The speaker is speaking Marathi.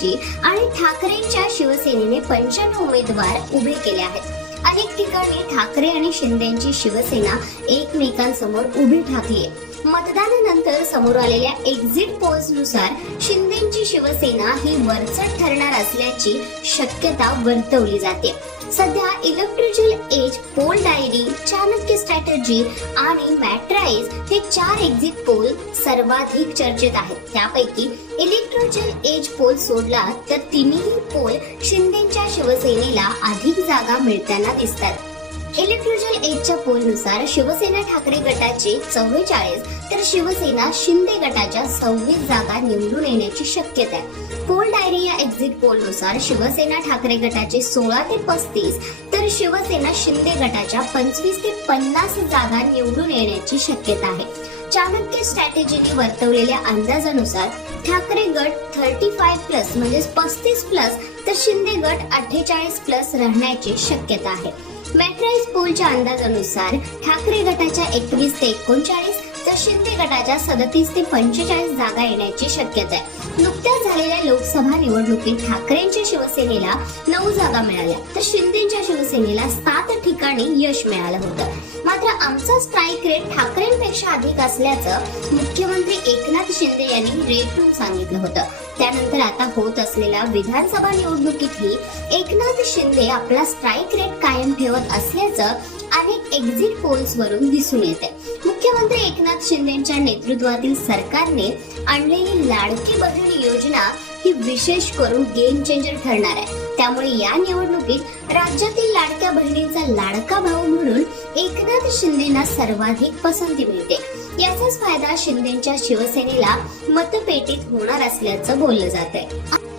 गटाची आणि ठाकरेंच्या शिवसेनेने पंच्याण्णव उमेदवार उभे केले आहेत. अनेक ठिकाणी ठाकरे आणि शिंदेची शिवसेना एकमेकांसमोर उभी ठाकली आहे. मतदानानंतर समोर आलेल्या एक्झिट पोल्सनुसार शिंदेची शिवसेना ही वरचढ ठरणार असल्याची शक्यता वर्तवली जाते. सध्या electoral edge poll diary Chanakya strategy आणि मॅट्राईज हे चार एक्झिट पोल सर्वाधिक चर्चेत आहेत. त्यापैकी इलेक्ट्रोजल एज पोल सोडला तर तिन्ही पोल शिंदेच्या शिवसेनेला अधिक जागा मिळताना दिसतात. इलेक्ट्रोजल एजच्या पोलनुसार शिवसेना ठाकरे गटाचे चव्वेचाळीस तर शिवसेना शिंदे गटाच्या सव्वीस जागा निवडून येण्याची शक्यता आहे. पोल डायरी या एक्झिट पोलनुसार शिवसेना ठाकरे गटाचे सोळा ते पस्तीस तर शिवसेना शिंदे गटाच्या पंचवीस ते पन्नास जागा निवडून येण्याची शक्यता आहे. चाणक्य स्ट्रॅटेजीने वर्तवलेल्या अंदाजानुसार ठाकरे गट थर्टी फाय प्लस म्हणजे पस्तीस प्लस तर शिंदे गट अठ्ठेचाळीस प्लस राहण्याची शक्यता आहे. मॅट्राईज स्कूलच्या अंदाजानुसार ठाकरे गटाच्या एकवीस ते एकोणचाळीस तर शिंदे गटाच्या सदतीस ते पंचेचाळीस जागा येण्याची शक्यता आहे. नुकत्याच झालेल्या लोकसभा निवडणुकीत ठाकरेंच्या शिवसेनेला नऊ जागा मिळाल्या. तर शिंदेच्या शिवसेनेला सात ठिकाणी यश मिळालं होतं. मात्र आमचा स्ट्राईक रेट ठाकरेंपेक्षा अधिक असल्याचं मुख्यमंत्री एकनाथ शिंदे यांनी रेटून सांगितलं होतं. त्यानंतर आता होत असलेल्या विधानसभा निवडणुकीतही एकनाथ शिंदे आपला स्ट्राईक रेट कायम ठेवत असल्याचं अनेक एक्झिट पोल्स वरून दिसून येते मुख्यमंत्री एकनाथ शिंदेच्या नेतृत्वातील सरकारने आणलेली लाडकी बहीण योजना ही विशेष करून गेम चेंजर ठरणार आहे. त्यामुळे या निवडणुकीत राज्यातील लाडक्या बहिणींचा लाडका भाऊ म्हणून एकनाथ शिंदेना सर्वाधिक पसंती मिळते. याचाच फायदा शिंदेच्या शिवसेनेला मतपेटीत होणार असल्याचं बोललं जात आहे